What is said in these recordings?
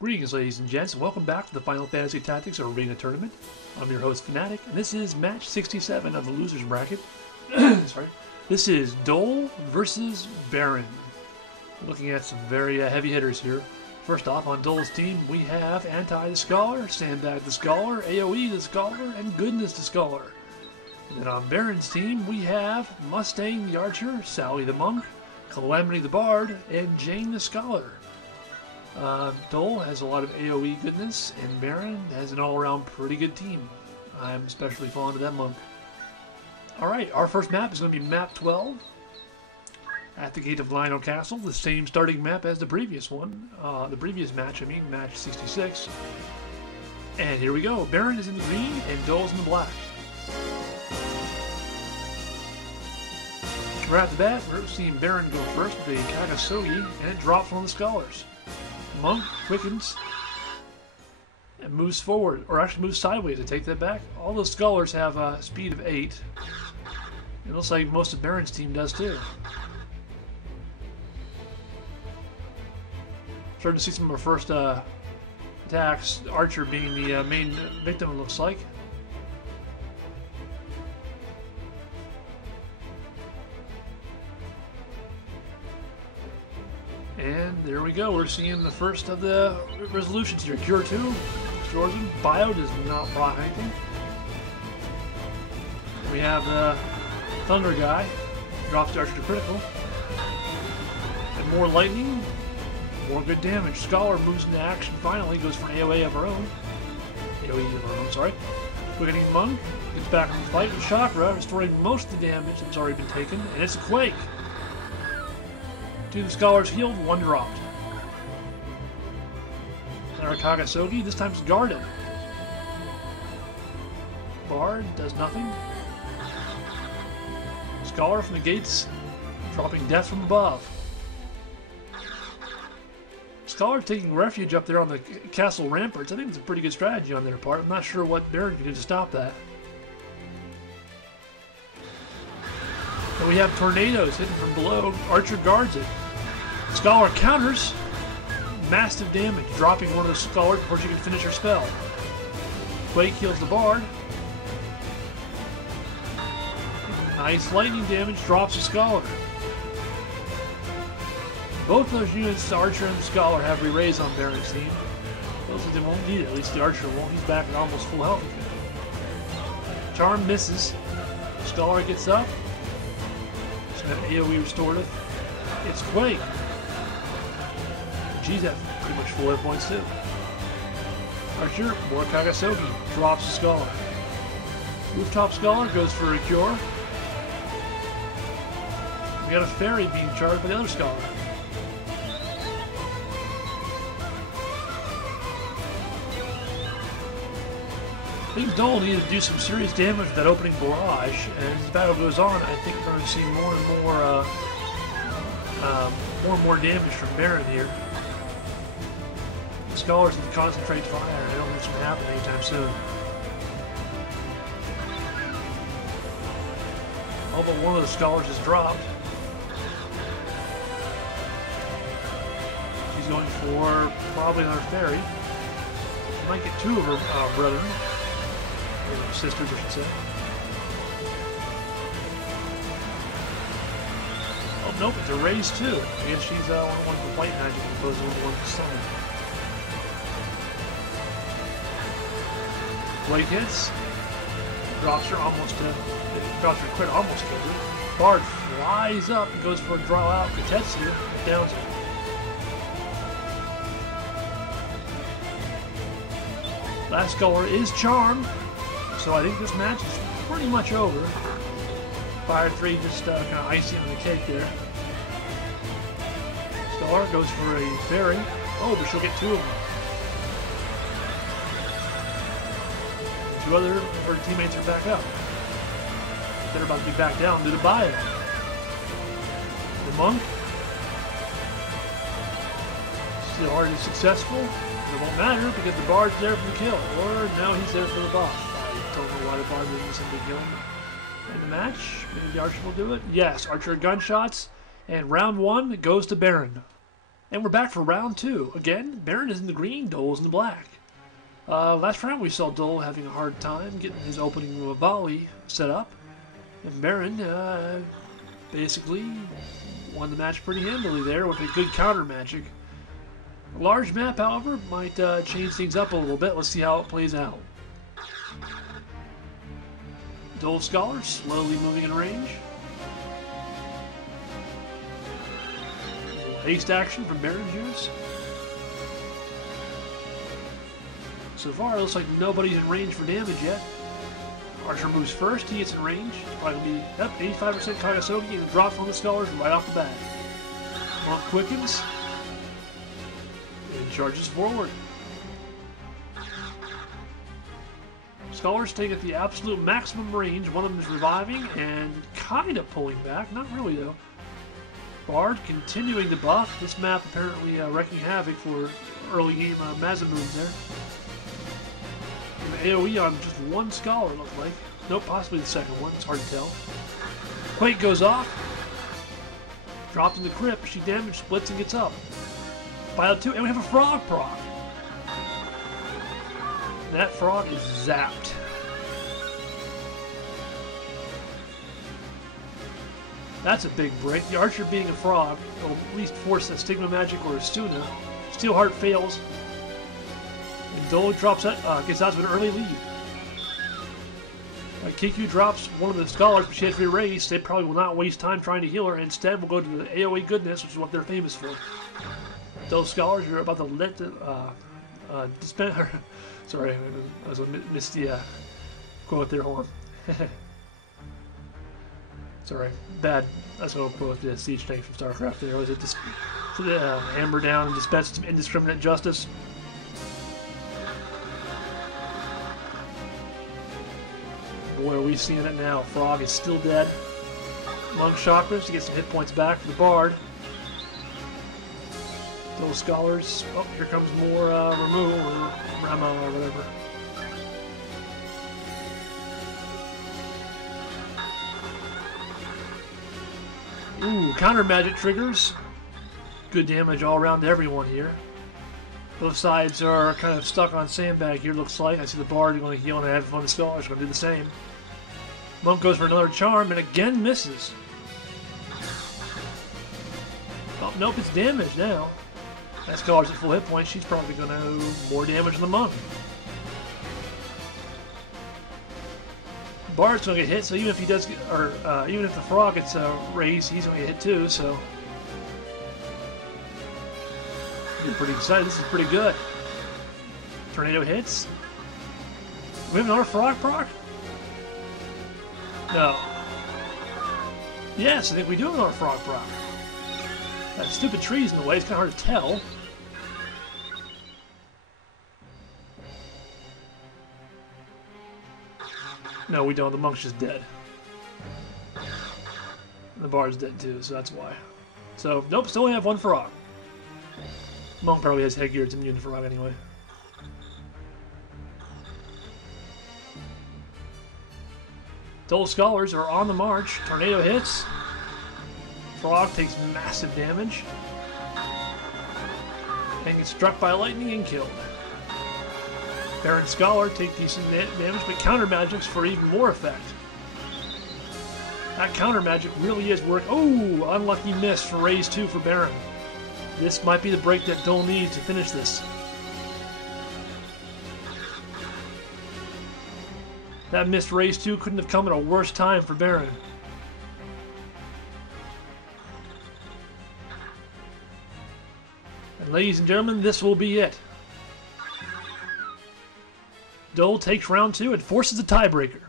Greetings, ladies and gents, and welcome back to the Final Fantasy Tactics Arena Tournament. I'm your host, Fnatic, and this is match 67 of the losers bracket. Sorry. This is Dole versus Barren. Looking at some very heavy hitters here. First off, on Dole's team, we have Anti the Scholar, Sandbag the Scholar, AoE the Scholar, and Goodness the Scholar. And then on Barren's team, we have Mustang the Archer, Sally the Monk, Calamity the Bard, and Jane the Scholar. Dole has a lot of AoE goodness, and Barren has an all-around pretty good team. I'm especially fond of that monk. Alright, our first map is going to be map 12. At the gate of Lionel Castle, the same starting map as the previous one. The previous match, match 66. And here we go. Barren is in the green, and Dole's in the black. Right at the bat, we're seeing Barren go first with the Kagasogi, and it drops one of the Scholars. Monk quickens and moves forward, or actually moves sideways to take that back. All those Scholars have a speed of 8. It looks like most of Barren's team does too. Starting to see some of our first attacks. Archer being the main victim, it looks like. And there we go. We're seeing the first of the resolutions here. Cure 2, Jordan. Bio does not block anything. We have the Thunder guy. Drops the Archer to critical. And more lightning. More good damage. Scholar moves into action finally. Goes for an AoE of her own. AoE of her own, sorry. Quickening Monk. Gets back in the fight with Chakra, restoring most of the damage that's already been taken. And it's a Quake. 2 Scholars healed, 1 dropped. And our Kagasogi, this time it's guarded. Bard does nothing. Scholar from the gates, dropping death from above. Scholar taking refuge up there on the castle ramparts. I think it's a pretty good strategy on their part. I'm not sure what Barren can do to stop that. And we have tornadoes hitting from below. Archer guards it. Scholar counters. Massive damage, dropping one of the Scholars before she can finish her spell. Quake kills the Bard. Nice lightning damage, drops the Scholar. Both those units, the Archer and the Scholar, have re-raise on Barren's team. Those of them won't need it, at least the Archer won't. He's back at almost full health again. Charm misses. Scholar gets up. She's got AoE restorative. It's Quake. She's at pretty much full hit points too. Archer, more Kagasogi, drops the Scholar. Rooftop Scholar goes for a cure. We got a fairy being charged by the other Scholar. I think Dole needed to do some serious damage with that opening barrage, and as the battle goes on, I think we're going to see more and more damage from Barren here. The Scholars need to concentrate fire. I don't think it's going to happen anytime soon. All but one of the Scholars is dropped. She's going for probably another fairy. She might get 2 of her brethren. Or sisters, I should say. Oh, nope, it's a raise too. I guess she's one for white magic as opposed to one for summon. Blade hits. Drops her almost to. Drops her crit, almost kills her. Bard flies up and goes for a draw out. Katetsu downs her. Last Scholar is charmed. So I think this match is pretty much over. Fire 3 just kind of icing on the cake there. Scholar goes for a fairy. Oh, but she'll get 2 of them. 2 other of her teammates are back up. They're about to be back down to the bio. The Monk. Still already successful. It won't matter because the Bard's there for the kill. Or now he's there for the buff. I don't know why the Bard didn't simply kill him in the match. Maybe the Archer will do it. Yes, Archer gunshots. And round 1 goes to Barren. And we're back for round 2. Again, Barren is in the green, Dole's in the black. Last round we saw Dole having a hard time getting his opening volley set up. And Barren basically won the match pretty handily there with a good counter magic. A large map, however, might change things up a little bit. Let's see how it plays out. Dole Scholar slowly moving in range. Haste action from Barren Juice. So far, it looks like nobody's in range for damage yet. Archer moves first, he gets in range. It's probably going to be, 85% Kagasogi and drops on the Scholars right off the bat. Monk quickens. And charges forward. Scholars take at the absolute maximum range. One of them is reviving and kind of pulling back. Not really, though. Bard continuing to buff. This map apparently wreaking havoc for early game Masaharu there. And the AoE on just one Scholar, it looks like. Nope, possibly the second one. It's hard to tell. Quake goes off. Dropped in the crypt. She damage splits and gets up. Bio 2, and we have a frog proc. That frog is zapped. That's a big break. The Archer being a frog will at least force a Stigma Magic or a Stuna. Steelheart fails. And Dole drops out, gets out to an early lead. Kiku drops one of the Scholars, but she has to be raised. They probably will not waste time trying to heal her. Instead, will go to the AoE goodness, which is what they're famous for. Those Scholars are about to let the dispense her. Sorry, I was missed the quote there. Hold on. Sorry, bad. That's what I quote the siege tank from StarCraft. There was it. Hammer down and dispense some indiscriminate justice. Boy, are we seeing it now. Frog is still dead. Monk chakras to get some hit points back for the Bard. Those Scholars. Oh, here comes more Ramu or Rama or whatever. Ooh, counter magic triggers. Good damage all around to everyone here. Both sides are kind of stuck on sandbag here, looks like. I see the Bard going to heal and have fun. The Scholars going to do the same. Monk goes for another charm and again misses. Oh, nope, it's damage now. That Scholar's at full hit points. She's probably going to have more damage than the Monk. Bard's going to get hit, so even if he does get, or even if the Frog gets raised, he's going to get hit too. So, I'm pretty excited. This is pretty good. Tornado hits. Do we have another Frog proc? No. Yes, I think we do have another Frog proc. That stupid tree's in the way. It's kind of hard to tell. No, we don't. The Monk's just dead. The Bard's dead too, so that's why. So, nope, still only have one Frog. Monk probably has headgear. It's immune to Frog anyway. Dole Scholars are on the march. Tornado hits. Frog takes massive damage. And gets struck by lightning and killed. Barren Scholar take decent damage, but counter magics for even more effect. That counter magic really is work. Oh, unlucky miss for raise 2 for Barren. This might be the break that Dole needs to finish this. That missed raise 2 couldn't have come at a worse time for Barren. And ladies and gentlemen, this will be it. Dole takes round 2 and forces a tiebreaker.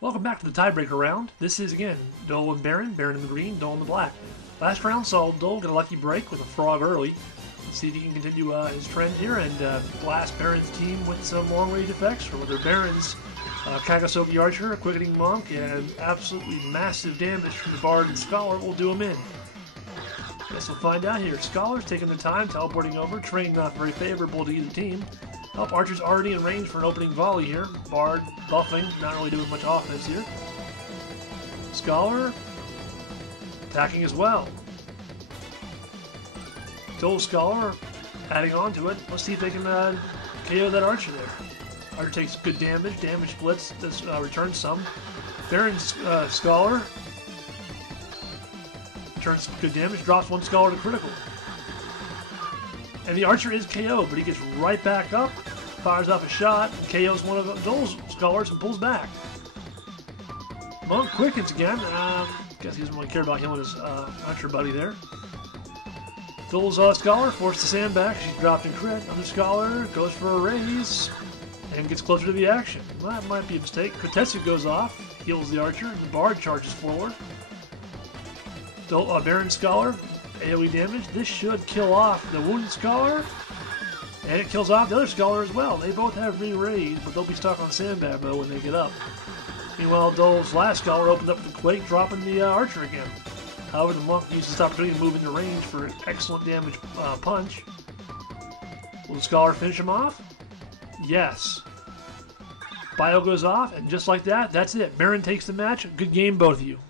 Welcome back to the tiebreaker round. This is, again, Dole and Barren. Barren in the green, Dole in the black. Last round saw Dole get a lucky break with a Frog early. Let's see if he can continue his trend here and blast Barren's team with some long-range effects, or whether Barren's Kagasogi Archer, a Quickening Monk, and absolutely massive damage from the Bard and Scholar will do him in. Guess we'll find out here. Scholar's taking the time, teleporting over, terrain not very favorable to either team. Help Archer's already in range for an opening volley here. Bard buffing, not really doing much offense here. Scholar attacking as well. Dole Scholar adding on to it. Let's see if they can KO that Archer there. Archer takes good damage. Damage splits. This returns some. Barren's Scholar returns some good damage. Drops one Scholar to critical. And the Archer is KO, but he gets right back up, fires off a shot, and KOs one of Dole's Scholars and pulls back. Monk quickens again. Guess he doesn't really care about healing his Archer buddy there. Dole's Scholar forced to sandbag. She's dropped in crit. Other Scholar goes for a raise and gets closer to the action. Well, that might be a mistake. Kotetsu goes off, heals the Archer, and the Bard charges forward. Barren Scholar, AoE damage. This should kill off the Wounded Scholar, and it kills off the other Scholar as well. They both have re-raised, but they'll be stuck on sandbag though when they get up. Meanwhile, Dole's last Scholar opened up the Quake, dropping the Archer again. However, the Monk uses this opportunity to move into range for an excellent damage punch. Will the Scholar finish him off? Yes. Bio goes off, and just like that, that's it. Barren takes the match. Good game, both of you.